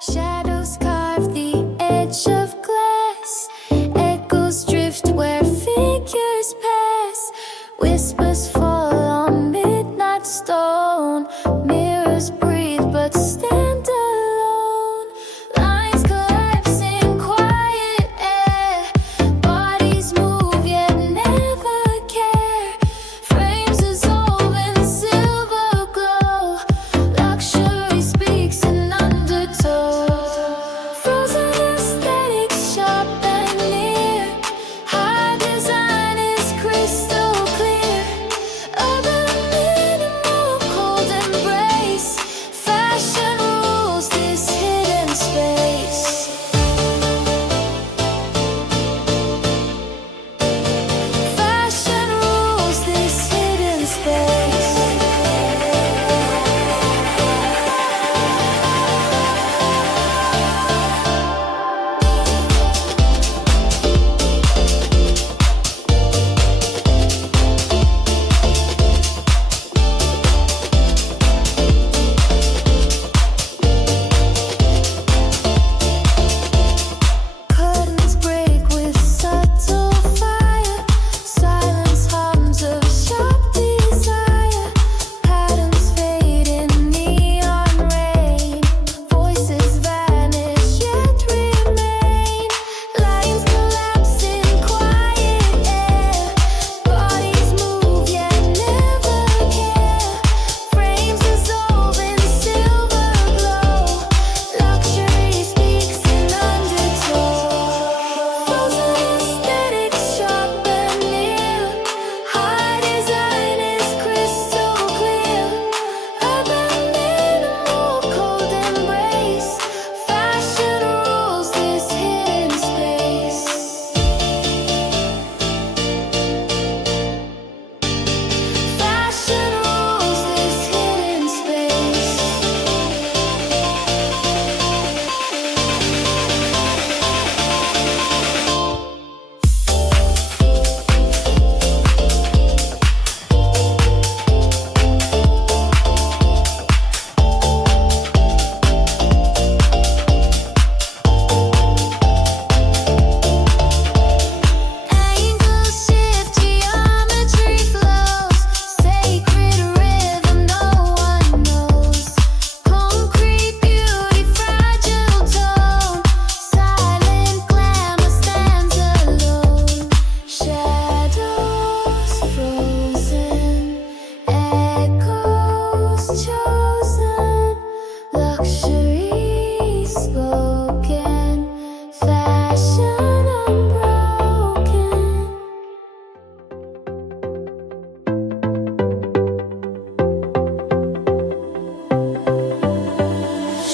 Shadows carve the edge of glass. Echoes drift where figures pass. Whispers fall on midnight stone. Mirrors breathe but stand alone. Lines collapse in quiet air. Bodies move yet never care. Frames dissolve in silver glow. Luxury speaks in undertones. Frozen aesthetics sharp and near. High design is crystal clear. Urban minimal, cold embrace. Fashion rules this hidden space. Fashion rules this hidden space. Curtains break with subtle fire. Silence hums of sharp desire. Patterns fade in neon rain. Voices vanish yet remain. Lines collapse in quiet air. Bodies move yet never care. Frames dissolve in silver glow. Luxury speaks in undertones. Frozen aesthetics sharp and near. High design is crystal clear. Urban minimal, cold embrace. Fashion rules this hidden space. Fashion rules this hidden space. Angles shift, geometry flows. Sacred rhythm no one knows. Concrete beauty, fragile tone. Silent glamour stands alone. Shadows frozen, echoes chosen. Luxury spoken, fashion unbroken.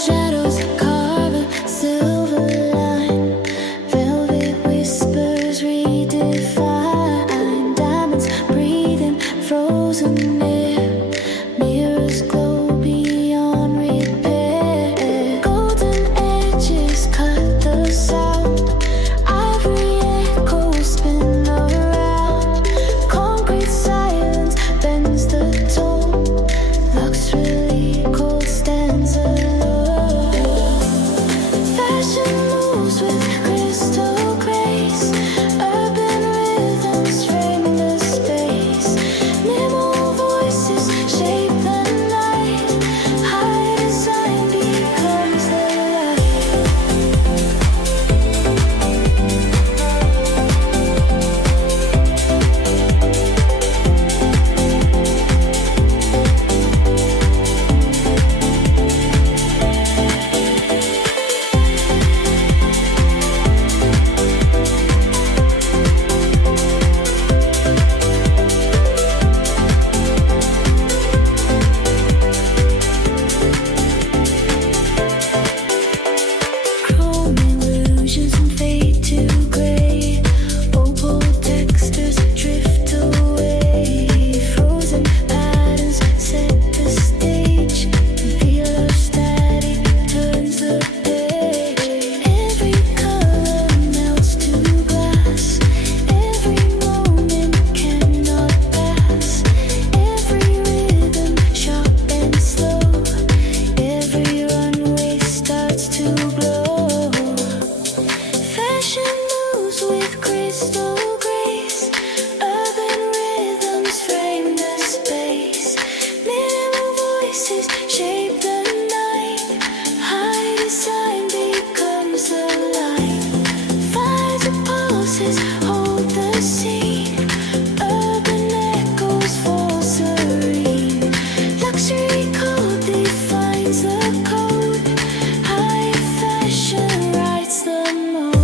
Shadows carve a silver line. Velvet whispers redefine. Diamonds breathing, frozen near. Mirrors glow beyond repair. the code. High fashion writes the mode.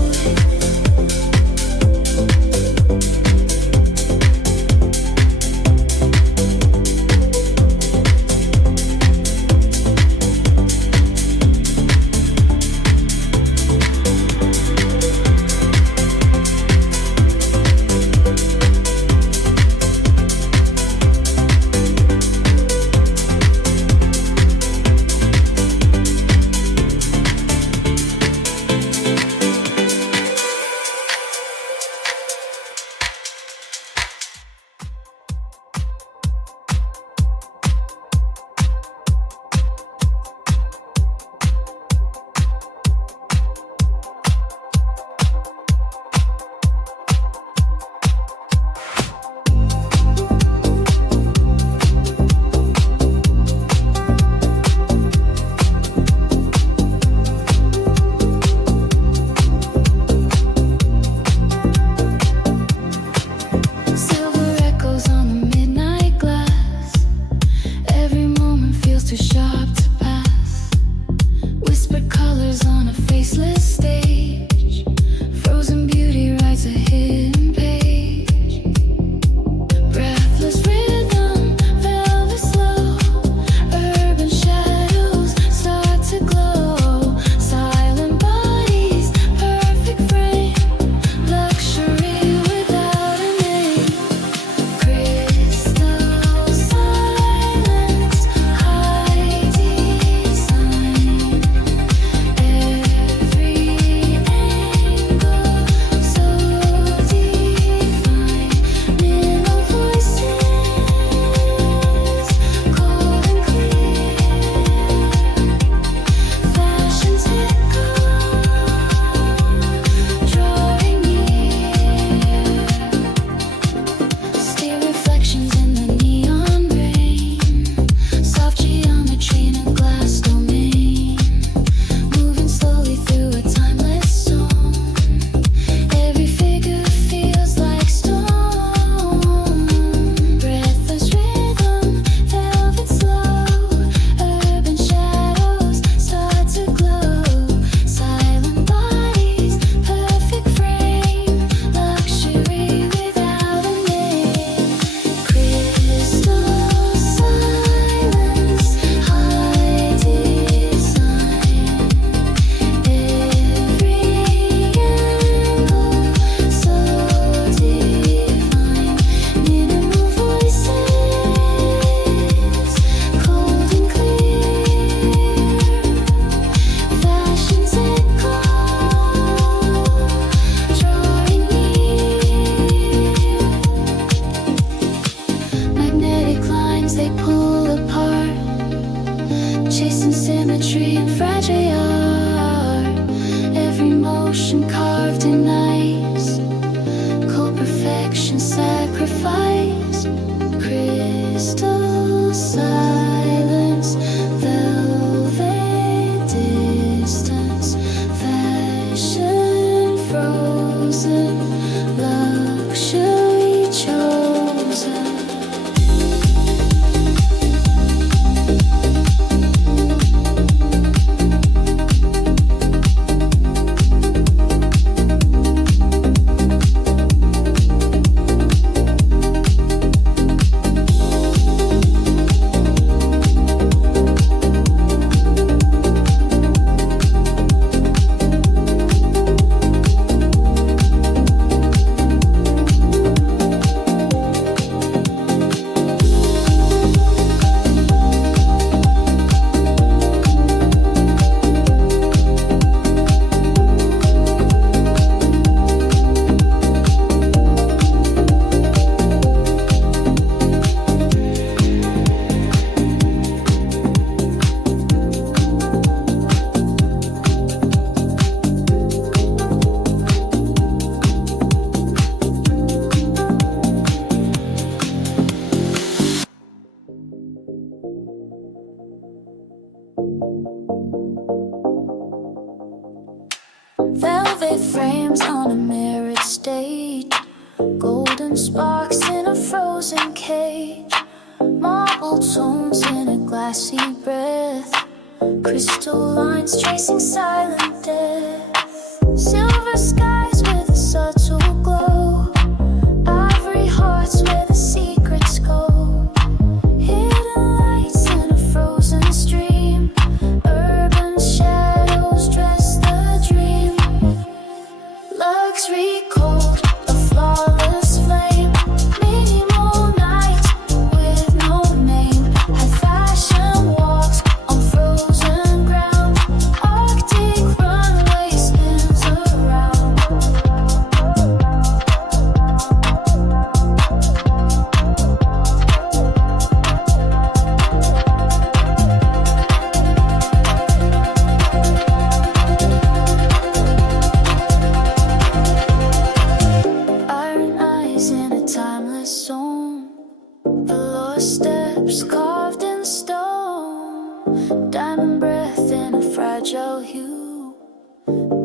Velvet frames on a mirrored stage, golden sparks in a frozen cage, marble tones in a glassy breath, Crystal lines tracing silent death. Silver skies with a subtle glow. Ivory hearts where the secrets go. Hidden lights in a frozen stream. Urban shadows dress the dream. Luxury cold, a flawless flame. Minimal nights with no name. High fashion walks on frozen ground. Arctic runway spins around. Iron eyes in a timeless zone. Velour steps carved in stone. Diamond breath in a fragile hue.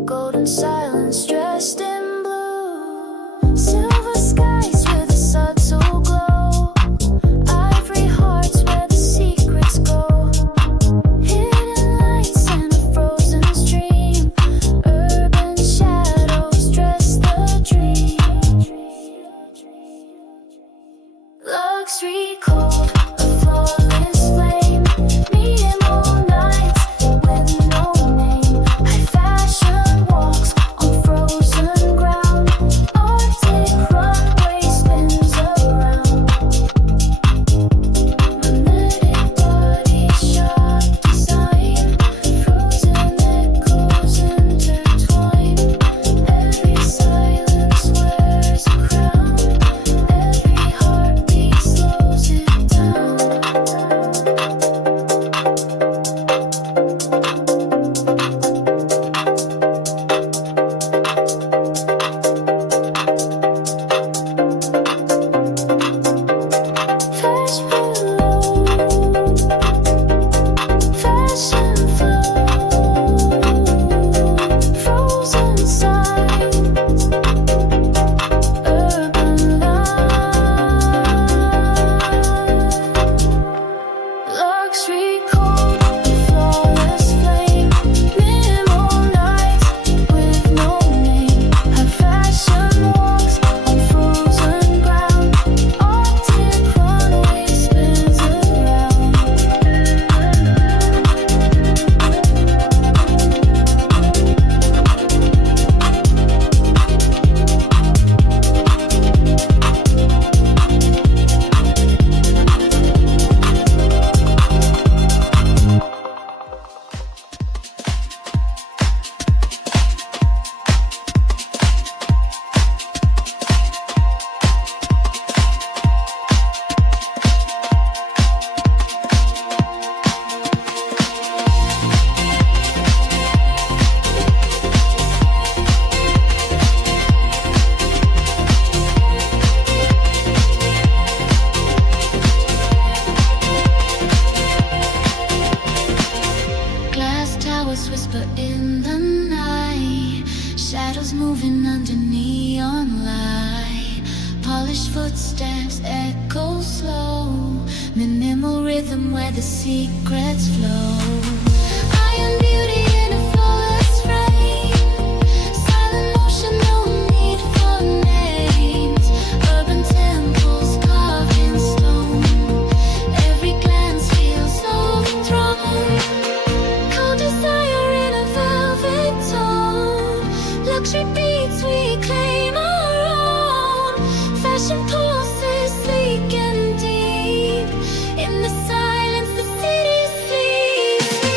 Golden silence dressed in blue. Silver skies with a subtle glow. Ivory hearts where the secrets go. Hidden lights in a frozen stream. Urban shadows dress the dream. Luxury cold, a flawless flame. Minimal nights with no name. High fashion walks on frozen ground. Arctic runway spins around. Magnetic body, sharp design. Frozen echoes intertwine. Every silence wears a crown. Every heartbeat slows it down. Fresh pillow, fashion flow, frozen signs, urban life. Luxury cold, flawless flame. Minimal nights with no name. High fashion walks on frozen ground. Arctic runway spins around. Glass towers whisper in the night. Shadows moving under neon light. Polished footsteps echo slow. Minimal rhythm where the secrets flow. Iron beauty in a flawless frame. Silent motion, no need for names. Urban temples carved in stone. Every glance feels overthrown. Cold desire in a velvet tone. Luxury beats we claim our own. Fashion pulses sleek and deep. In the silence the city sleeps.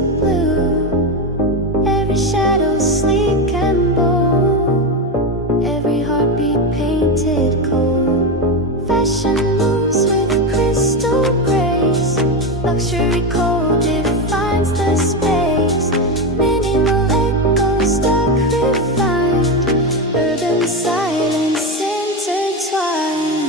crystal blue. Every shadow sleek and bold. Every heartbeat painted cold. Fashion moves with crystal grace. Luxury code defines the space. Minimal echoes, dark refined. Urban silence intertwined.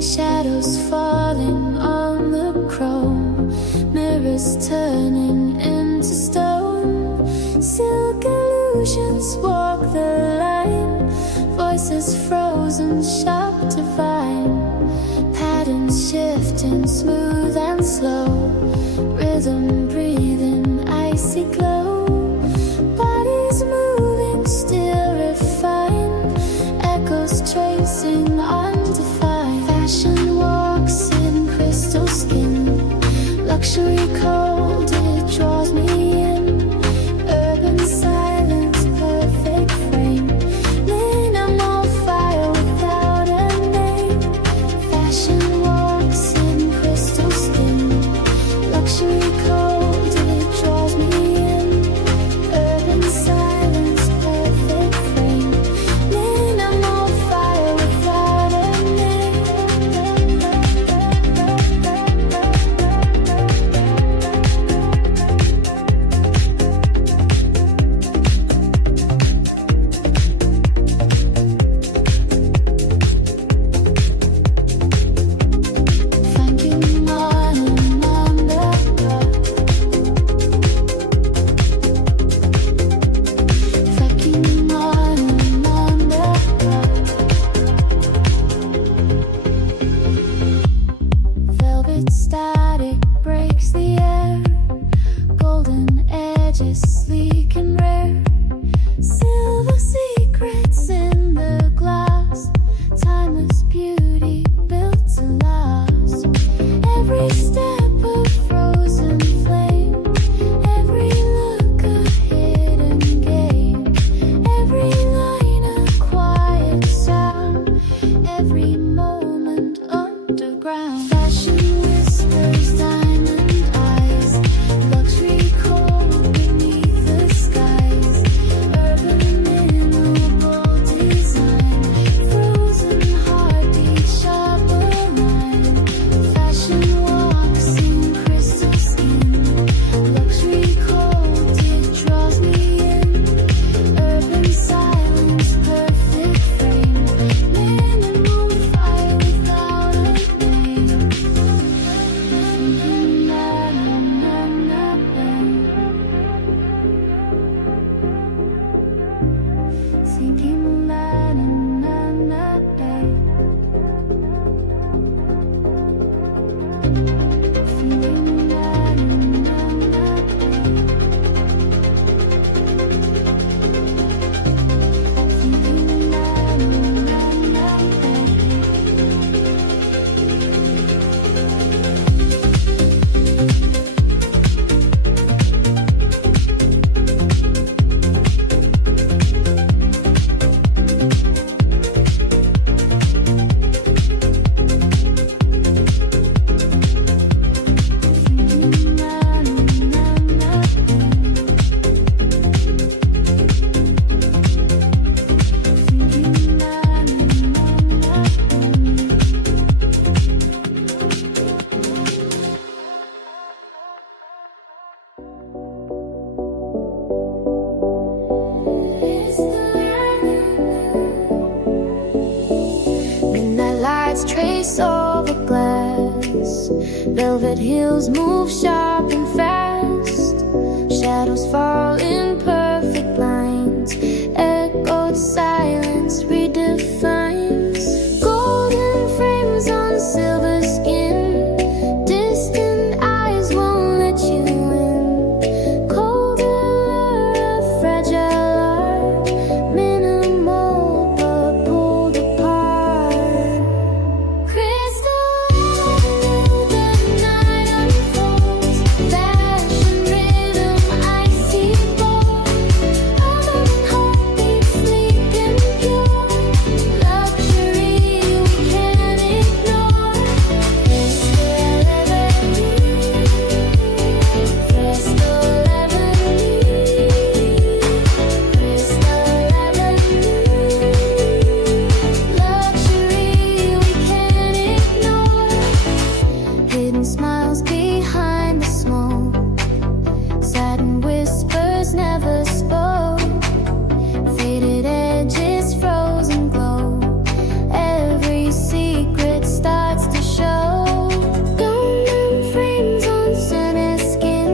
Shadows falling on the chrome, mirrors turning into stone. Silk illusions walk the line, voices frozen, sharp, divine. Patterns shifting, smooth and slow, rhythm breathing, icy glow. Bodies moving, still refined, echoes tracing undefined. Fashion walks in crystal skin, luxury cold, it draws me in. Urban silence, perfect frame, minimal fire without a name. Fashion walks in crystal skin, luxury cold, it draws me in. Urban silence, perfect frame, minimal fire without a name. Flanking morning on the clock. Flanking morning on the clock. Velvet static breaks the air. Golden edges, sleek and rare. Silver secrets in the glass. Timeless beauty built to last. Every step a frozen flame. Every look a hidden game. Every line a quiet sound. Every moment underground. Fashion whispers, diamond eyes. Luxury cold beneath the skies. Urban minimal design. Frozen heartbeat, sharp line. Fashion walks in crystal skin. Luxury cold, it draws me in. Urban silence, perfect frame. Minimal fire without a name. velvet glass. Velvet heels move sharp and fast. Shadows fall in perfect lines. Echoed silence redefines. Golden frames on silver skin. Distant eyes won't let you in. Cold allure of fragile art. Minimal but pulled apart. Crystal Avenue, the night unfolds. Fashion rhythm, icy bold. Urban heartbeat, sleek and pure. Luxury we can't ignore. Crystal Avenue, Crystal Avenue, Crystal Avenue. Luxury we can't ignore. Hidden smiles behind the smoke. Satin whispers never spoke. Faded edges, frozen glow. Every secret starts to show. Golden frames on sunny skin.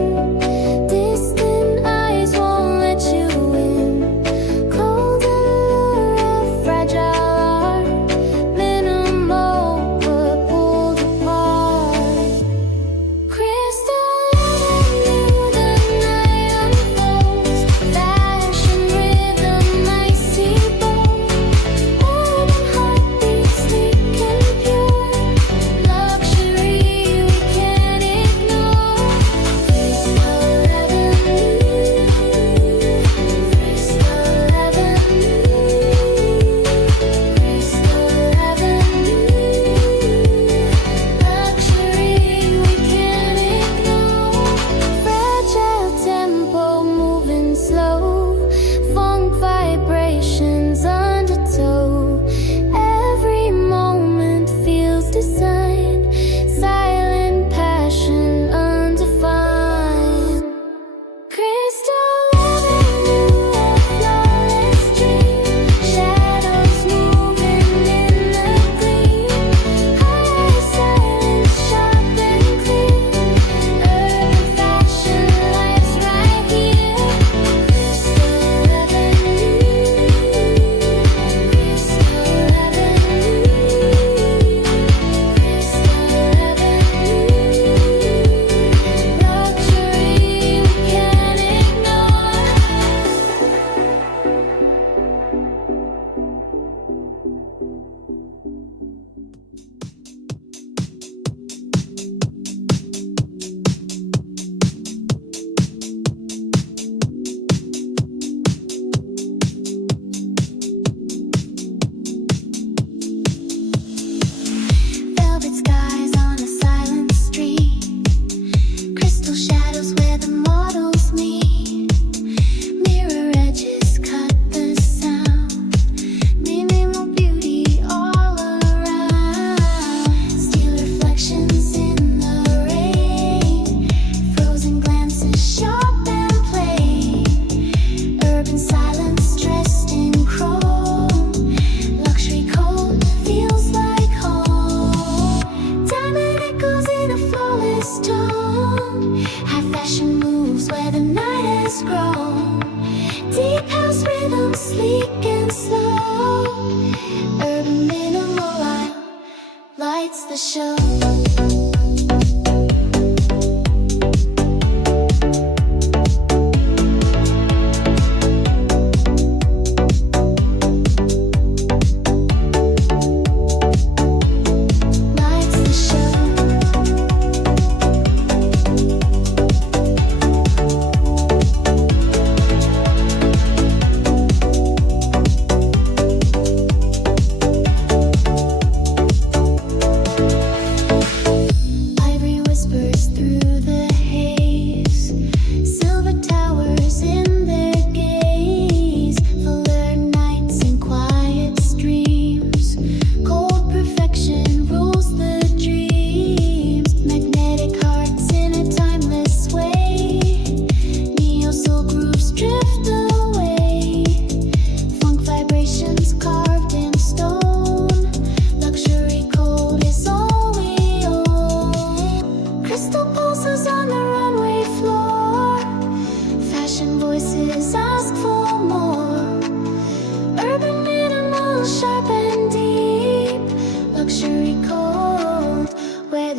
Distant eyes won't let you in. Cold allure of fragile art. Minimal but pulled apart. Crystal Avenue, the night unfolds. Fashion rhythm, icy bold. Urban heartbeat, sleek and pure. Luxury we can't ignore. Crystal Avenue, Crystal Avenue, Crystal Avenue. Luxury we can't ignore. Fragile tempo moving slow. Funk vibrations undertow. Every moment feels designed. Silent passion undefined. Crystal Avenue, a flawless dream. Shadows moving in the gleam. High silence, sharp and clear. Urban fashion lives right here. Crystal Avenue, Crystal Avenue, Crystal Avenue. Luxury we can't Velvet skies on a silent street. Crystal shadows where the models meet. Mirror edges cut the sound. Minimal beauty all around. Steel reflections in the rain. Frozen glances sharp and plain. Urban silence dressed in chrome. Luxury cold feels like home. Diamond echoes in a flawless tone. High fashion moves where the night has grown. Deep house rhythm, sleek and slow. Urban minimal lights the show. Lights the show.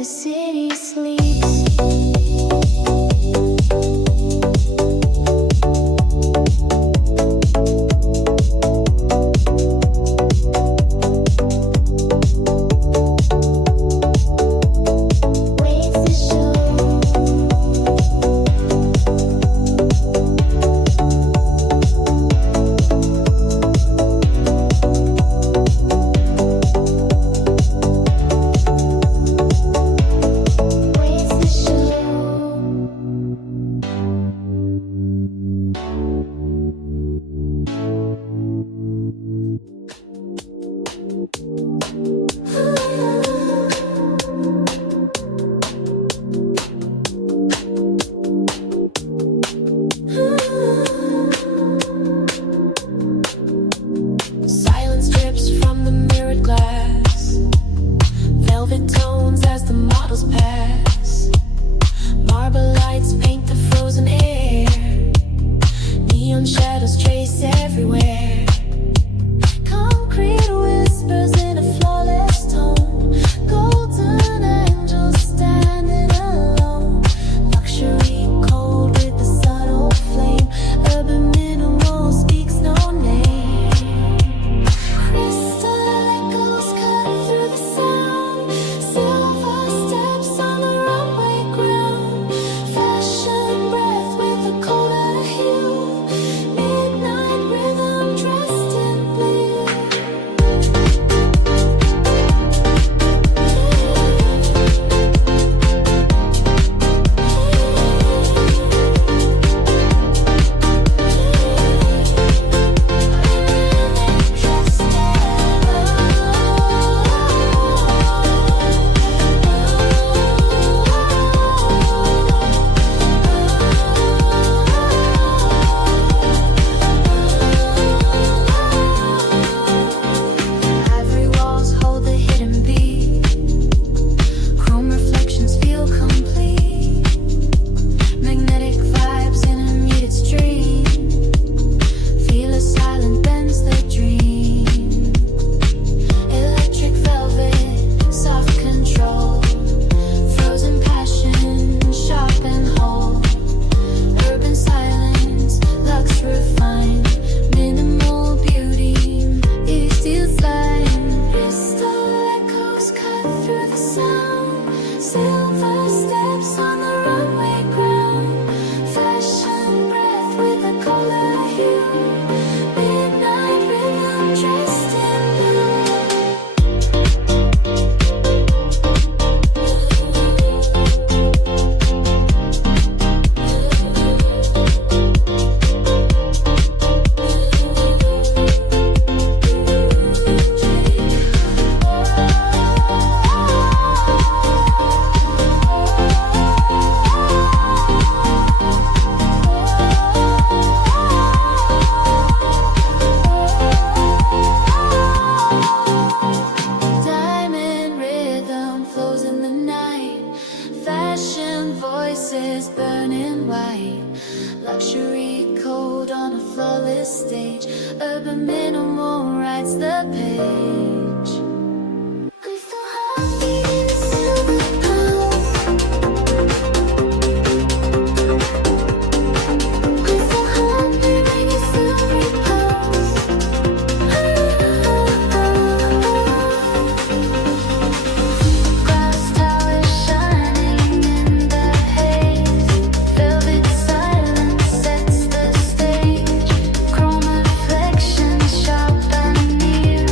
city sleeps. Silence drips from the mirrored glass, velvet tones as the models pass. Marble lights paint the frozen air, neon shadows trace everywhere. Concrete whispers in a flawless tone, golden angels standing alone. Luxury cold with a subtle flame, urban minimal speaks no name. Crystal echoes cut through the sound, silver steps on the runway ground. Fashion breath with a color hue, midnight rhythm dressed in blue. Ivory walls hold the hidden beat, chrome reflections feel complete. Magnetic vibes in a muted stream, feel a silent bends the dream. Electric velvet, soft control, frozen passion, sharp and whole. Urban silence, luxe refined, minimal beauty is designed. Crystal echoes cut through the sound, silver steps on the runway ground. Fashion breath with a color hue, midnight rhythm dressed in diamond rhythm flows in the night. Fashion voices burning white. Luxury code on a flawless stage. Urban minimal writes the page. Crystal heartbeat, silver pulse. Crystal heartbeat, make a silver pulse. Glass towers shining in the haze. Velvet silence sets the stage. Chrome reflections sharp and near.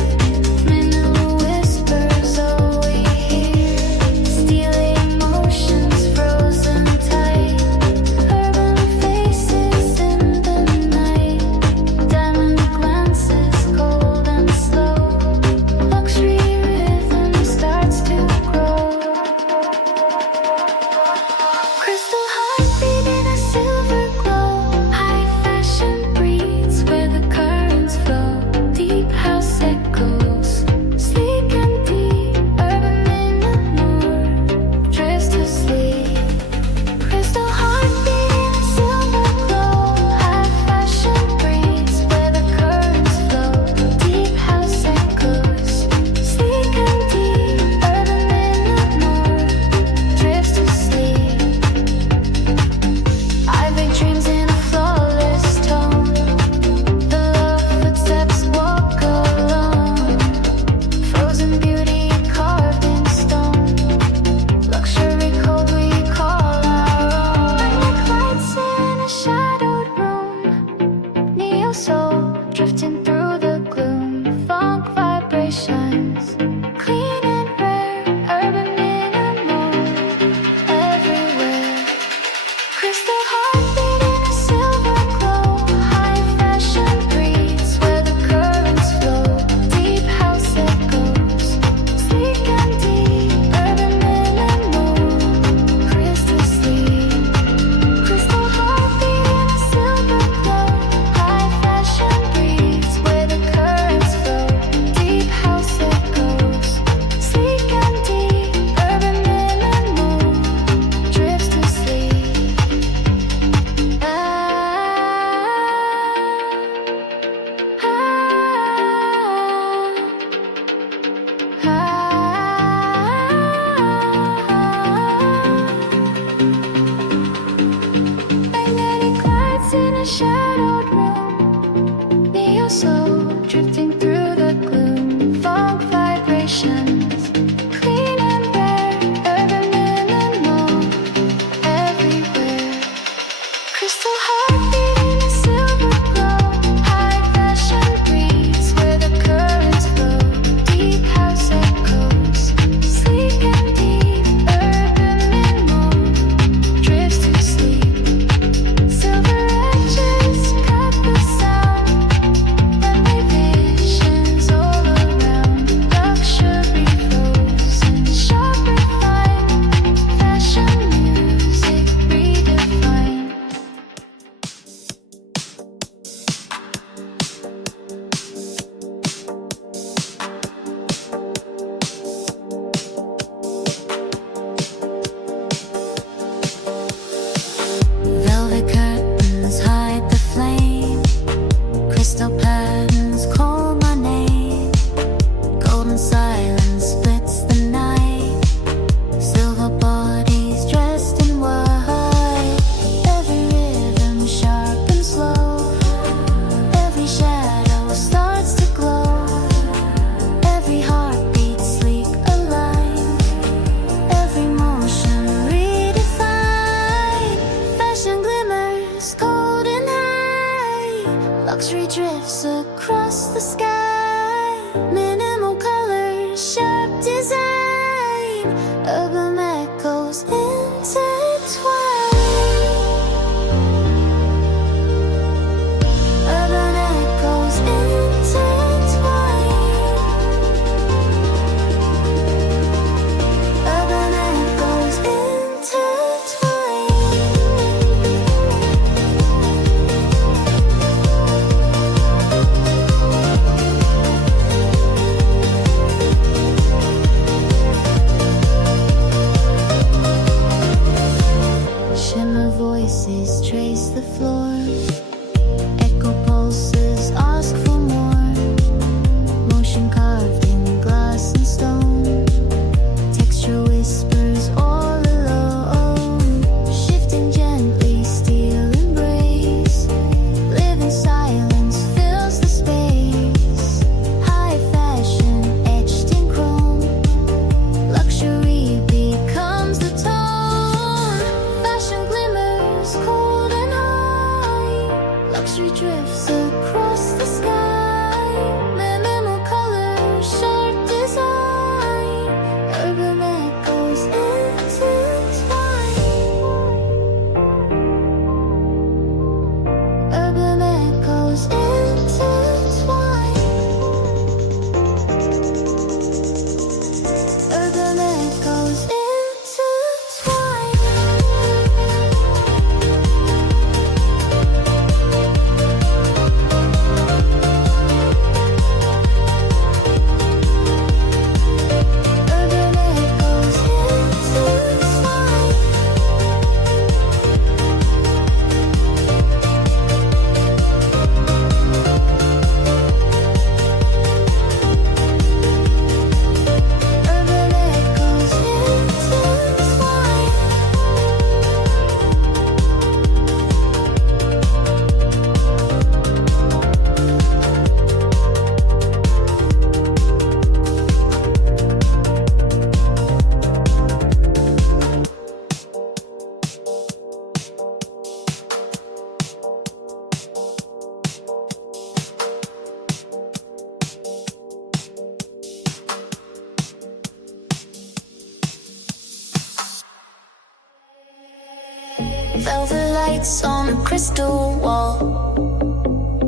Velvet lights on a crystal wall,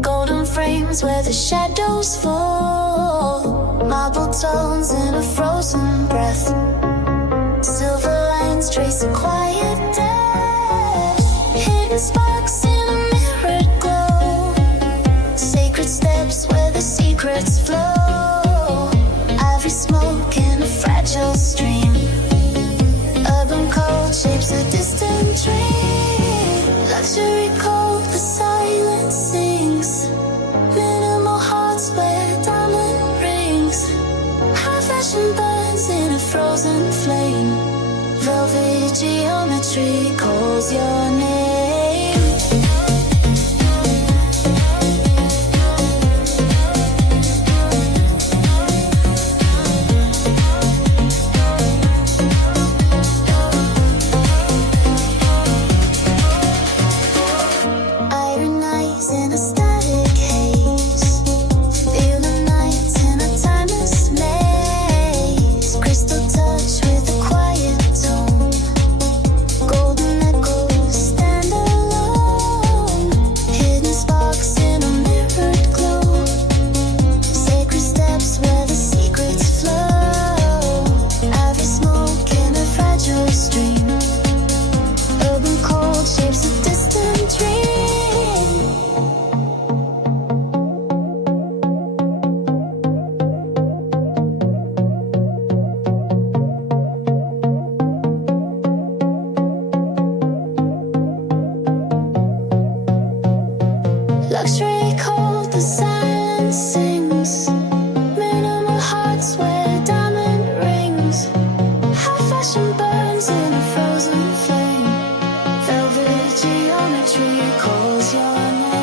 golden frames where the shadows fall, marble tones in a frozen breath, silver lines trace a quiet death, hidden sparks in a mirrored glow, sacred steps where the secrets flow, ivory smoke in a fragile stream, urban cold shapes a distant dream, luxury cold, the silence sings, minimal hearts wear diamond rings, high fashion burns in a frozen flame, velvet geometry calls your name. Luxury cold, the silence sings, minimal hearts wear diamond rings, high fashion burns in a frozen flame, velvet geometry calls your name.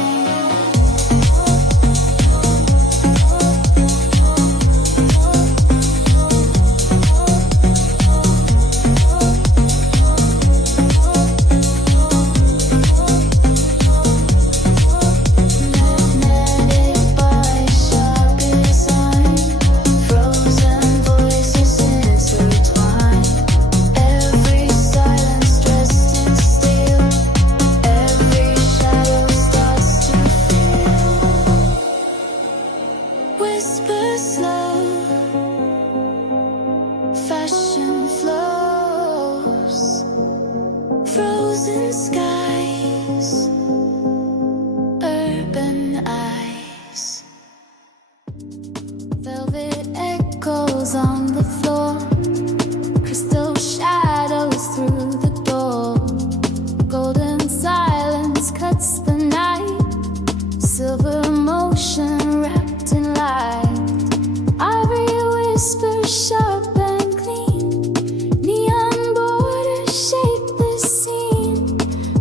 Whisper slow, fashion flows, frozen skies, urban eyes, velvet echoes on the floor, crystal shadows through the door, golden silence cuts the night, silver emotion wrapped in light, ivory whisper sharp and clean, neon borders shape the scene,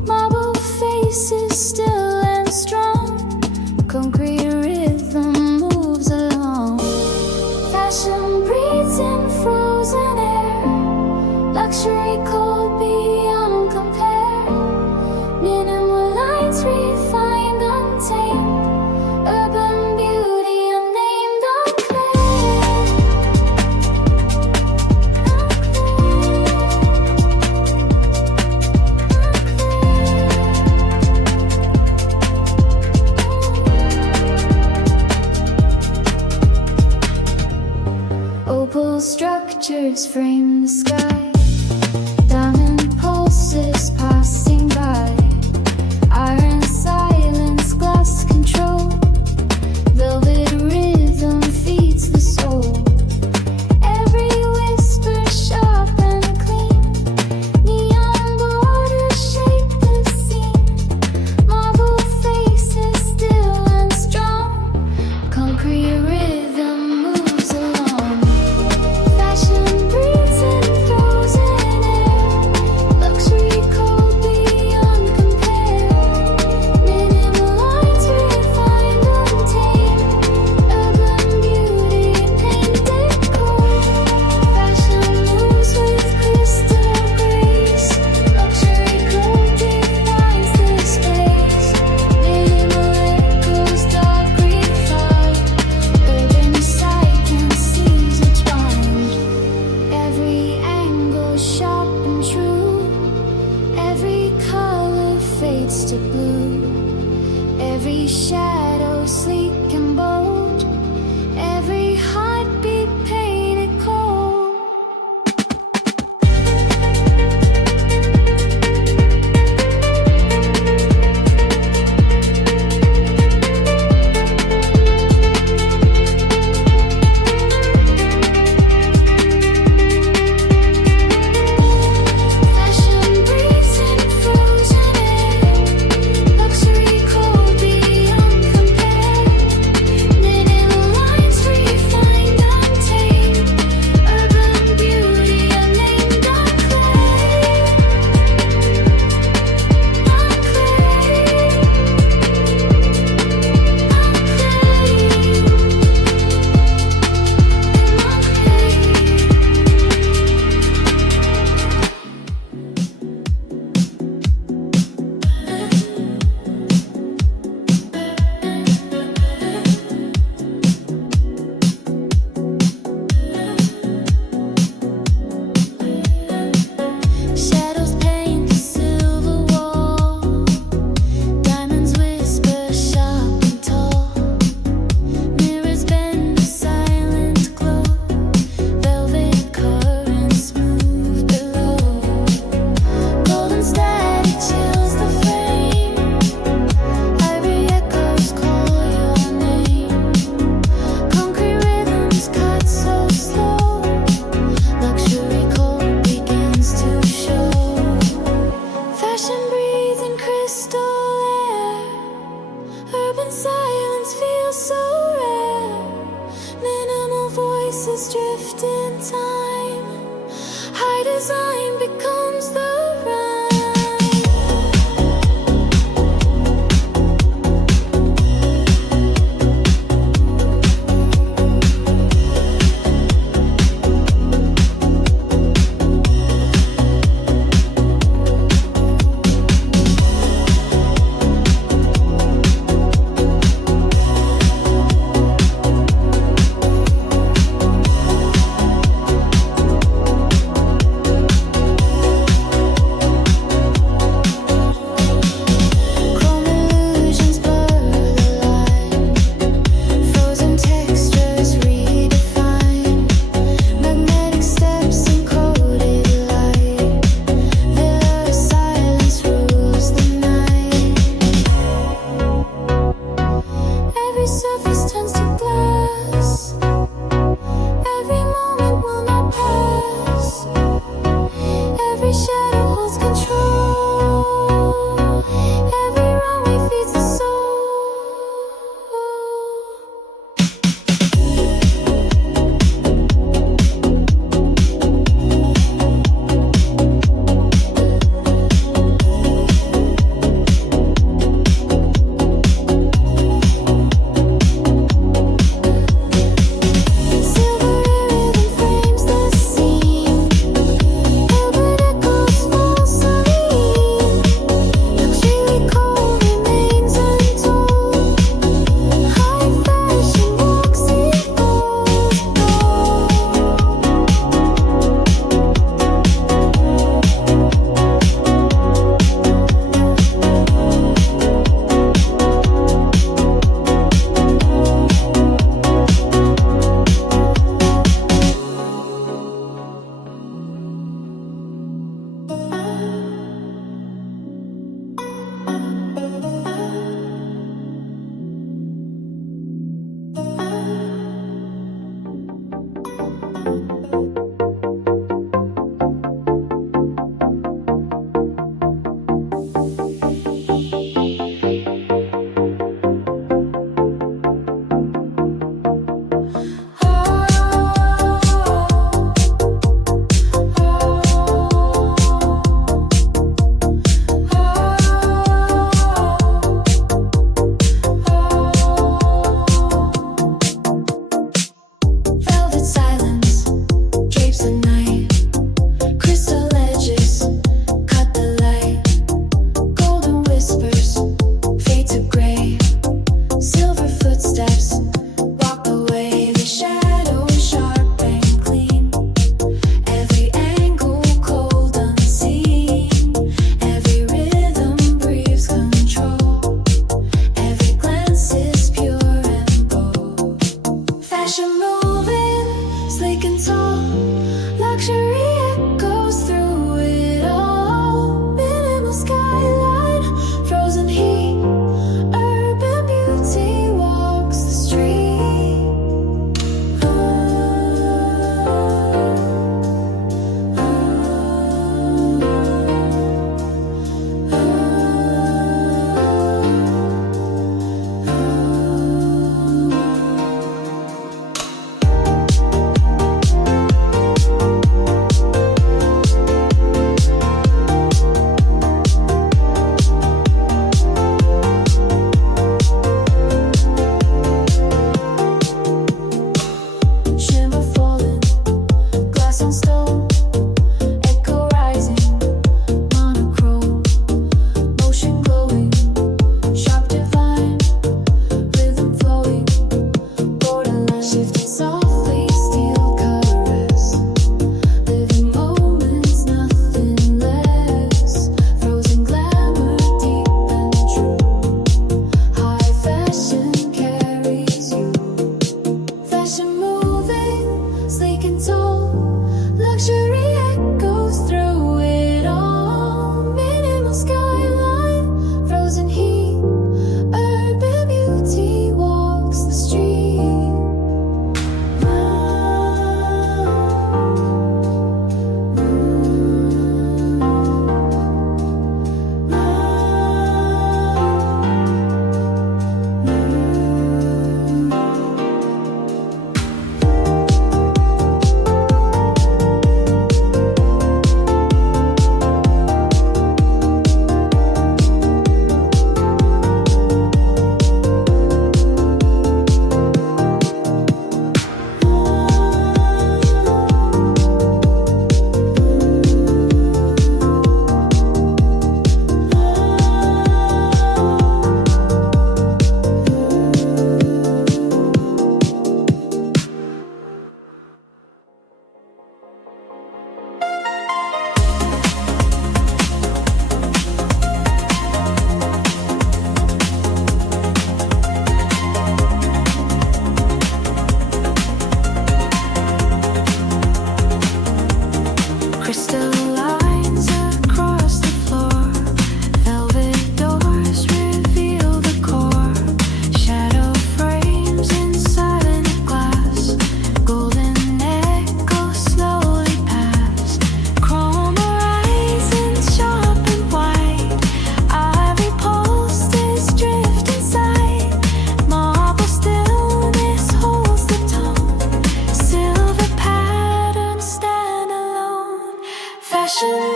marble faces still and strong, concrete rhythm moves along, fashion breathes in frozen air, luxury cold beyond compare, minimal lines refined untamed, urban beauty unnamed, unclear. Opal structures frame the sky, diamond pulses pop. to blue. Every shadow sleek and bold, every heartbeat painted cold. Fashion breathes in frozen air, luxury cold beyond compare.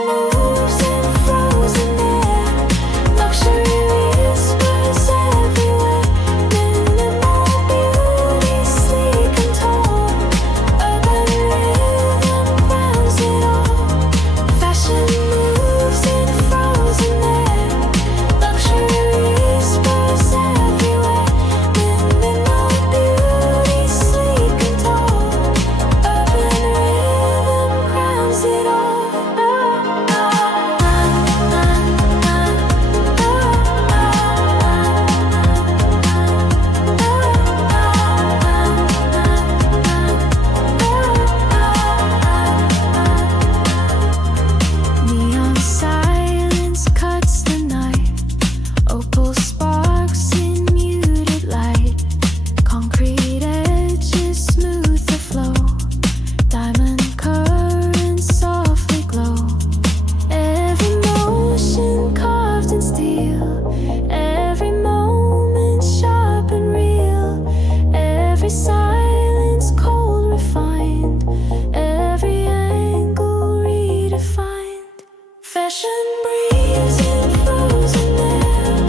moves in frozen air. Luxury whispers everywhere. Minimal beauty, sleek and tall. Urban rhythm crowns it all. Fashion moves in frozen air. Luxury whispers everywhere. Minimal beauty, sleek and tall. Urban rhythm crowns it all. Neon silence cuts the night. Opal sparks in muted light. Concrete edges smooth the flow. Diamond currents softly glow. Every motion carved in steel. Every moment sharp and real. Every silence cold refined. Every angle redefined. Fashion breathes in frozen air.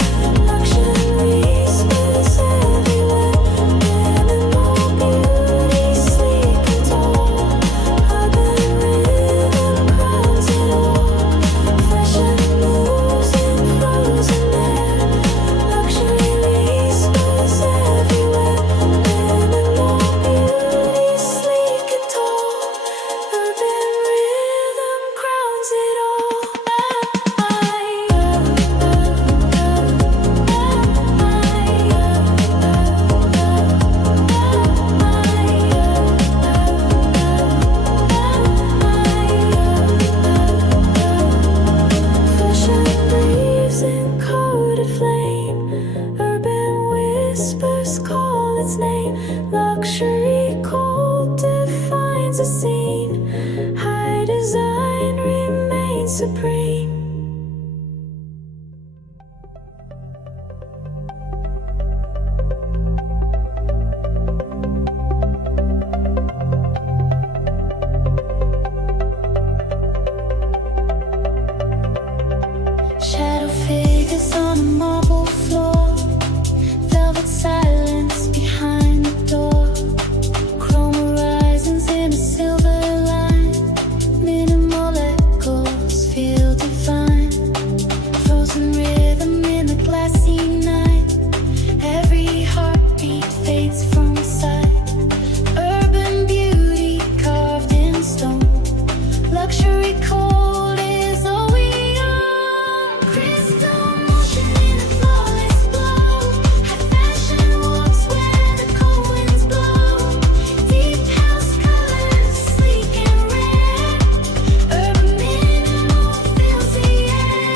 Luxury spills everywhere. Minimal beauty, sleek and tall. Urban rhythm crowns it all. Fashion moves in frozen air. Luxury spills everywhere. Minimal beauty, sleek and tall. Urban rhythm crowns it all. Fashion breathes in coded flame. Urban whispers call its name. Luxury cold defines a scene. High design remains supreme. Shadow figures on a marble floor. Velvet silence behind the door. Chrome horizons in a silver line. Minimal echoes feel divine. Frozen rhythm in the glassy night. Every heartbeat fades from sight. Urban beauty carved in stone. Luxury cold is all we own. Crystal motion in a flawless glow. High fashion walks where the cold winds blow. Deep house colors, sleek and rare. Urban minimal fills the air.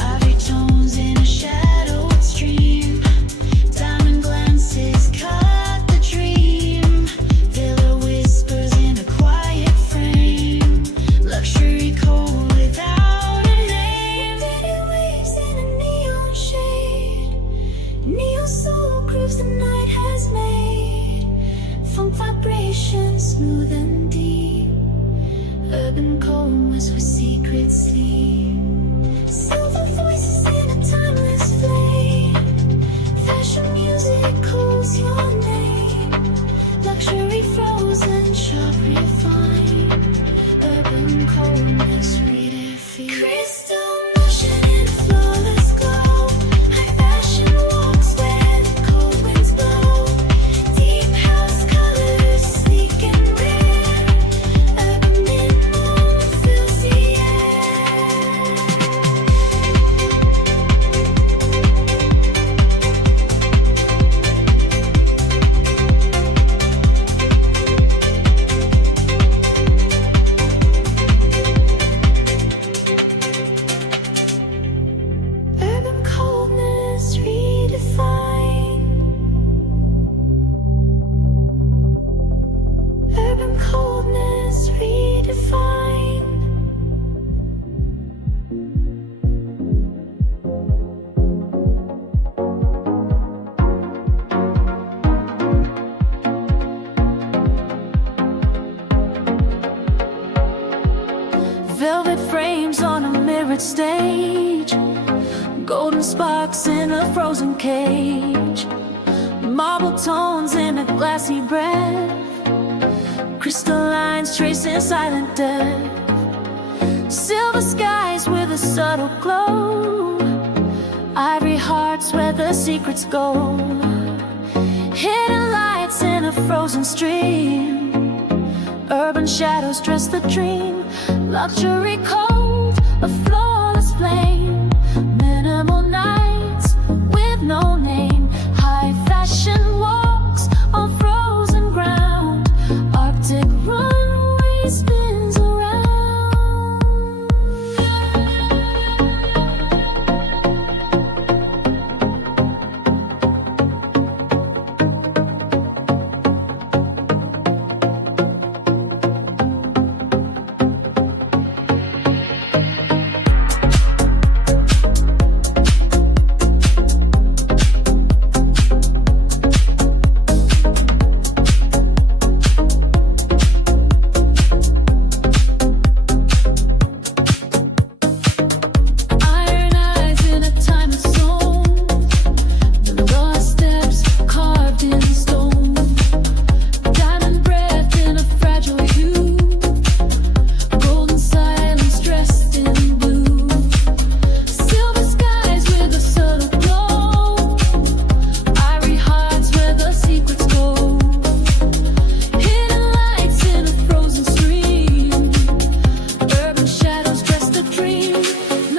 Ivory tones in a shadowed stream. Diamond glances cut the dream. Villa whispers in a quiet frame. Luxury cold without a name. Pretty waves in a neon shade. Neo soul grooves the night has made. Funk vibrations smooth and deep. Urban coldness with secret sleep. Silver voices in a timeless flame. Fashion music calls your name. Luxury frozen, sharp refined. Urban coldness redefined. Crystal motion in a flawless glow. High fashion walks where the cold winds blow. Deep house colors, sleek and rare. Urban minimal fills the air. velvet frames on a mirrored stage, golden sparks in a frozen cage, marble tones in a glassy breath, crystal lines tracing silent death, silver skies with a subtle glow, ivory hearts where the secrets go, hidden lights in a frozen stream, urban shadows dress the dream, luxury cold, a flawless flame, minimal nights with no name, high fashion walks on frozen ground, Arctic runway spins around.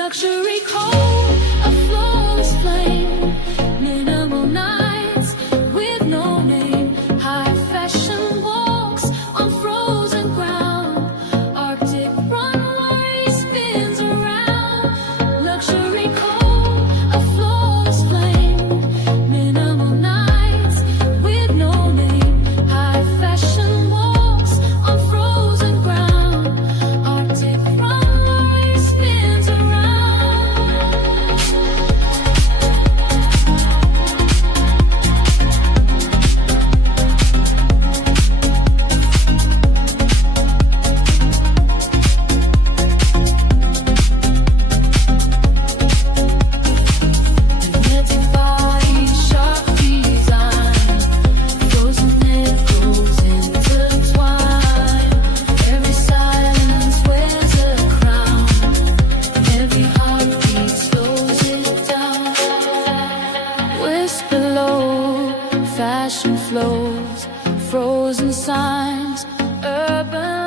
Luxury cold, a flawless flame, minimal nights with no name, high fashion walks on frozen ground, Arctic runway spins around. Luxury cold, a flawless flame, minimal nights with no name, high fashion walks on frozen ground, Arctic runway spins around. Fashion flows, frozen signs, urban